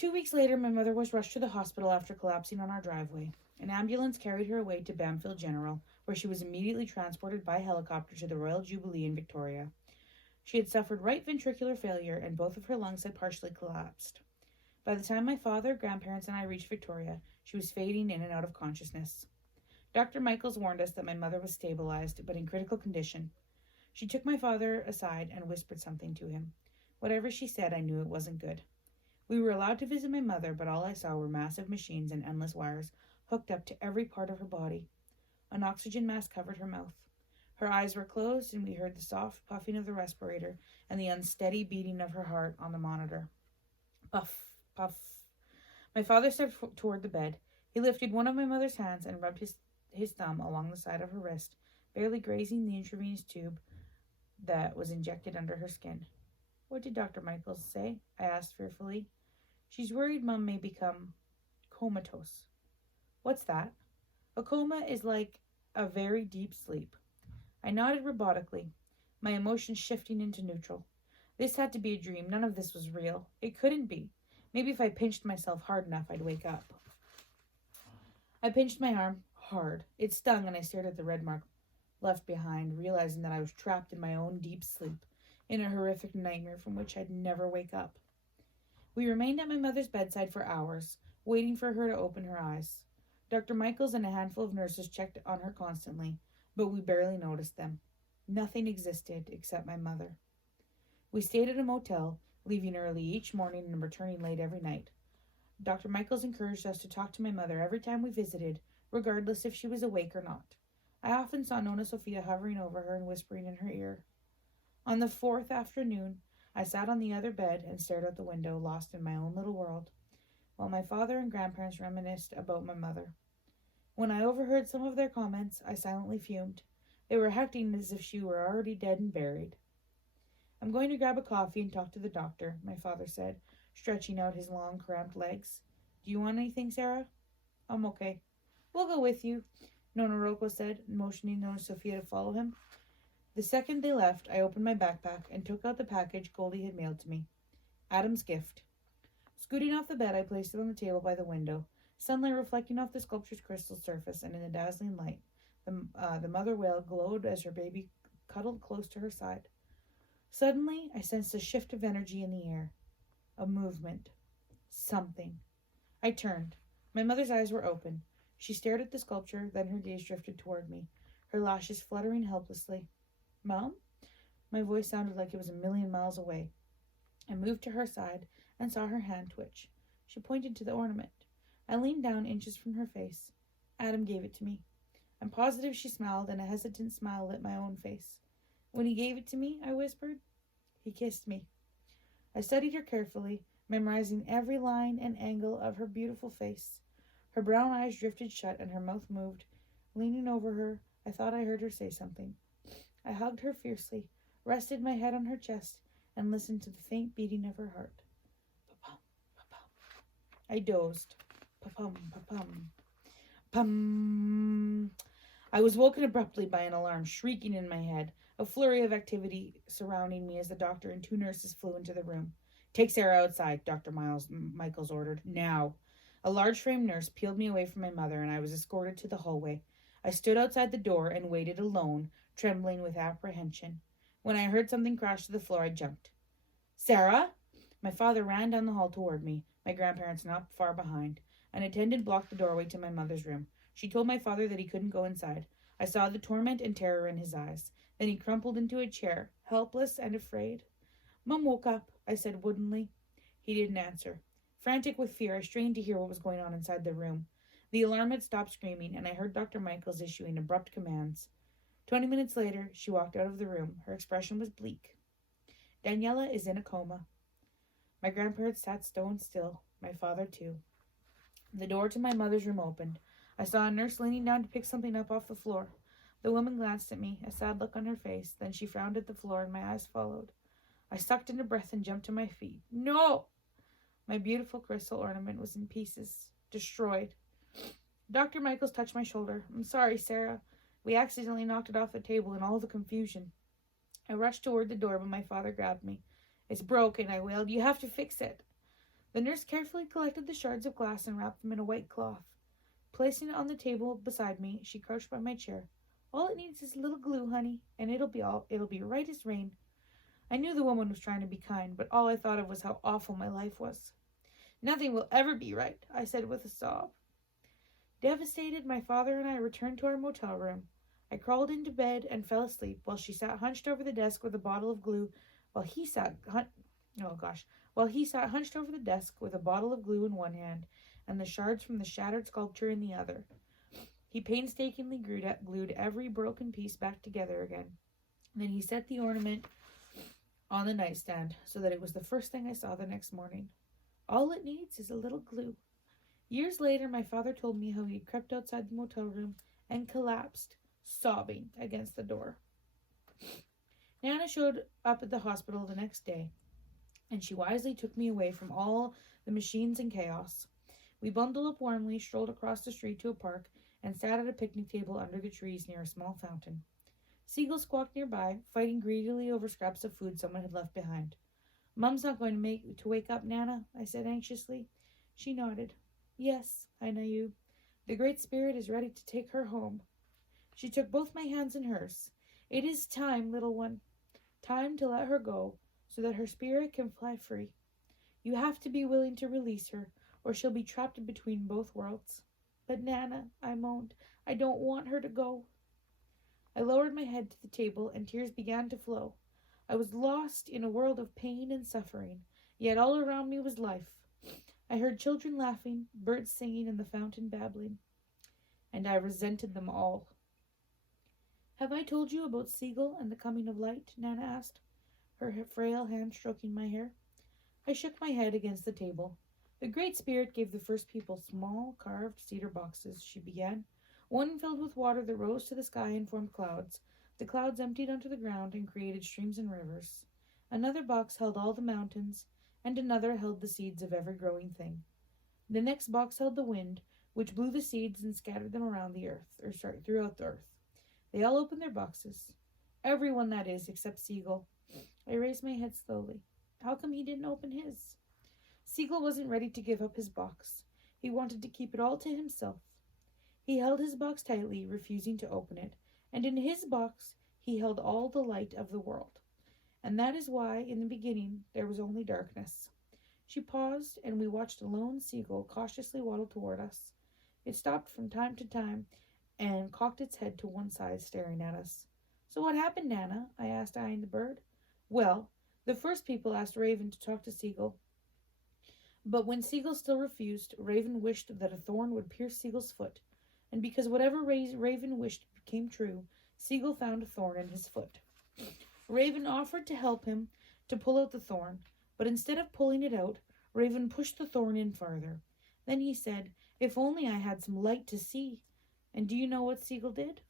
2 weeks later, my mother was rushed to the hospital after collapsing on our driveway. An ambulance carried her away to Bamfield General, where she was immediately transported by helicopter to the Royal Jubilee in Victoria. She had suffered right ventricular failure, and both of her lungs had partially collapsed. By the time my father, grandparents, and I reached Victoria, she was fading in and out of consciousness. Dr. Michaels warned us that my mother was stabilized, but in critical condition. She took my father aside and whispered something to him. Whatever she said, I knew it wasn't good. We were allowed to visit my mother, but all I saw were massive machines and endless wires hooked up to every part of her body. An oxygen mask covered her mouth. Her eyes were closed, and we heard the soft puffing of the respirator and the unsteady beating of her heart on the monitor. Puff, puff. My father stepped toward the bed. He lifted one of my mother's hands and rubbed his thumb along the side of her wrist, barely grazing the intravenous tube that was injected under her skin. What did Dr. Michaels say? I asked fearfully. She's worried Mum may become comatose. What's that? A coma is like a very deep sleep. I nodded robotically, my emotions shifting into neutral. This had to be a dream. None of this was real. It couldn't be. Maybe if I pinched myself hard enough, I'd wake up. I pinched my arm hard. It stung, and I stared at the red mark left behind, realizing that I was trapped in my own deep sleep, in a horrific nightmare from which I'd never wake up. We remained at my mother's bedside for hours, waiting for her to open her eyes. Dr. Michaels and a handful of nurses checked on her constantly, but we barely noticed them. Nothing existed except my mother. We stayed at a motel, leaving early each morning and returning late every night. Dr. Michaels encouraged us to talk to my mother every time we visited, regardless if she was awake or not. I often saw Nona Sophia hovering over her and whispering in her ear. On the fourth afternoon, I sat on the other bed and stared out the window, lost in my own little world, while my father and grandparents reminisced about my mother. When I overheard some of their comments, I silently fumed. They were acting as if she were already dead and buried. I'm going to grab a coffee and talk to the doctor, my father said, stretching out his long, cramped legs. Do you want anything, Sarah? I'm okay. We'll go with you, Nona Rocco said, motioning Nona Sophia to follow him. The second they left, I opened my backpack and took out the package Goldie had mailed to me. Adam's gift. Scooting off the bed, I placed it on the table by the window, sunlight reflecting off the sculpture's crystal surface, and in the dazzling light, the mother whale glowed as her baby cuddled close to her side. Suddenly, I sensed a shift of energy in the air. A movement. Something. I turned. My mother's eyes were open. She stared at the sculpture, then her gaze drifted toward me, her lashes fluttering helplessly. Mom? My voice sounded like it was a million miles away. I moved to her side and saw her hand twitch. She pointed to the ornament. I leaned down inches from her face. Adam gave it to me. I'm positive she smiled, and a hesitant smile lit my own face. When he gave it to me, I whispered. He kissed me. I studied her carefully, memorizing every line and angle of her beautiful face. Her brown eyes drifted shut and her mouth moved. Leaning over her, I thought I heard her say something. I hugged her fiercely, rested my head on her chest, and listened to the faint beating of her heart. Pa-pum, pa-pum. I dozed. Pa-pum, pa-pum. Pum. I was woken abruptly by an alarm shrieking in my head, a flurry of activity surrounding me as the doctor and two nurses flew into the room. Take Sarah outside, Dr. Michaels ordered. Now. A large-framed nurse peeled me away from my mother, and I was escorted to the hallway. I stood outside the door and waited alone, trembling with apprehension. When I heard something crash to the floor, I jumped. Sarah? My father ran down the hall toward me, my grandparents not far behind. An attendant blocked the doorway to my mother's room. She told my father that he couldn't go inside. I saw the torment and terror in his eyes. Then he crumpled into a chair, helpless and afraid. Mum woke up, I said woodenly. He didn't answer. Frantic with fear, I strained to hear what was going on inside the room. The alarm had stopped screaming, and I heard Dr. Michaels issuing abrupt commands. 20 minutes later, she walked out of the room. Her expression was bleak. Daniela is in a coma. My grandparents sat stone still, my father too. The door to my mother's room opened. I saw a nurse leaning down to pick something up off the floor. The woman glanced at me, a sad look on her face. Then she frowned at the floor, and my eyes followed. I sucked in a breath and jumped to my feet. No! My beautiful crystal ornament was in pieces, destroyed. Dr. Michaels touched my shoulder. I'm sorry, Sarah. We accidentally knocked it off the table in all the confusion. I rushed toward the door, but my father grabbed me. It's broken, I wailed. You have to fix it. The nurse carefully collected the shards of glass and wrapped them in a white cloth. Placing it on the table beside me, she crouched by my chair. All it needs is a little glue, honey, and it'll be right as rain. I knew the woman was trying to be kind, but all I thought of was how awful my life was. Nothing will ever be right, I said with a sob. Devastated, my father and I returned to our motel room. I crawled into bed and fell asleep while she sat hunched over the desk with a bottle of glue, while he sat hunched over the desk with a bottle of glue in one hand and the shards from the shattered sculpture in the other. He painstakingly glued every broken piece back together again. Then he set the ornament on the nightstand so that it was the first thing I saw the next morning. All it needs is a little glue. Years later, my father told me how he had crept outside the motel room and collapsed, sobbing, against the door. Nana showed up at the hospital the next day, and she wisely took me away from all the machines and chaos. We bundled up warmly, strolled across the street to a park, and sat at a picnic table under the trees near a small fountain. Seagulls squawked nearby, fighting greedily over scraps of food someone had left behind. Mum's not going to wake up, Nana, I said anxiously. She nodded. Yes, I know you. The Great Spirit is ready to take her home. She took both my hands in hers. It is time, little one. Time to let her go, so that her spirit can fly free. You have to be willing to release her, or she'll be trapped between both worlds. But Nana, I moaned, I don't want her to go. I lowered my head to the table, and tears began to flow. I was lost in a world of pain and suffering, yet all around me was life. I heard children laughing, birds singing, and the fountain babbling. And I resented them all. Have I told you about Seagull and the coming of light? Nana asked, her frail hand stroking my hair. I shook my head against the table. The Great Spirit gave the first people small, carved cedar boxes, she began. One filled with water that rose to the sky and formed clouds. The clouds emptied onto the ground and created streams and rivers. Another box held all the mountains, and another held the seeds of every growing thing. The next box held the wind, which blew the seeds and scattered them around the earth, throughout the earth. They all opened their boxes. Everyone, that is, except Seagull. I raised my head slowly. How come he didn't open his? Seagull wasn't ready to give up his box. He wanted to keep it all to himself. He held his box tightly, refusing to open it, and in his box he held all the light of the world. And that is why, in the beginning, there was only darkness. She paused, and we watched a lone seagull cautiously waddle toward us. It stopped from time to time and cocked its head to one side, staring at us. So what happened, Nana? I asked, eyeing the bird. Well, the first people asked Raven to talk to Seagull. But when Seagull still refused, Raven wished that a thorn would pierce Seagull's foot. And because whatever Raven wished became true, Seagull found a thorn in his foot. Raven offered to help him to pull out the thorn, but instead of pulling it out, Raven pushed the thorn in farther. Then he said, "If only I had some light to see." And do you know what Seagull did?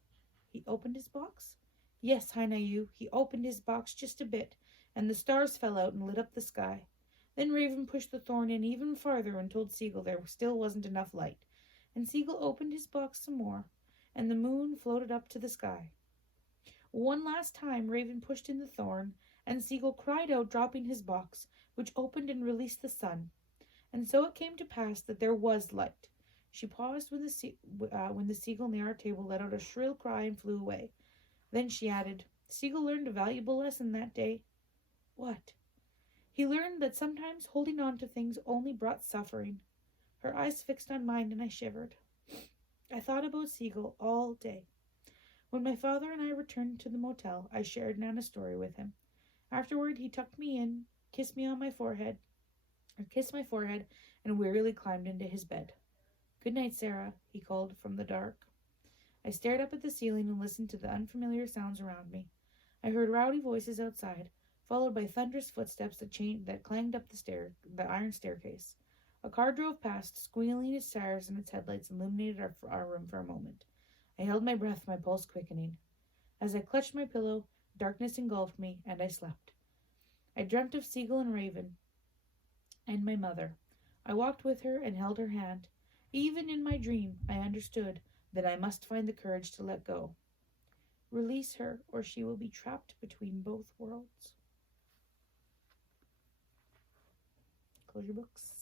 He opened his box. Yes, Hainayu, he opened his box just a bit, and the stars fell out and lit up the sky. Then Raven pushed the thorn in even farther and told Seagull there still wasn't enough light. And Seagull opened his box some more, and the moon floated up to the sky. One last time Raven pushed in the thorn, and Seagull cried out, dropping his box, which opened and released the sun. And so it came to pass that there was light. She paused when the seagull near our table let out a shrill cry and flew away. Then she added, Seagull learned a valuable lesson that day. What? He learned that sometimes holding on to things only brought suffering. Her eyes fixed on mine, and I shivered. I thought about Seagull all day. When my father and I returned to the motel, I shared Nana's story with him. Afterward, he tucked me in, kissed my forehead, and wearily climbed into his bed. Good night, Sarah, he called from the dark. I stared up at the ceiling and listened to the unfamiliar sounds around me. I heard rowdy voices outside, followed by thunderous footsteps that clanged up the iron staircase. A car drove past, squealing its tires and its headlights illuminated our room for a moment. I held my breath, my pulse quickening. As I clutched my pillow, darkness engulfed me, and I slept. I dreamt of Seagull and Raven, and my mother. I walked with her and held her hand. Even in my dream, I understood that I must find the courage to let go. Release her, or she will be trapped between both worlds. Close your books.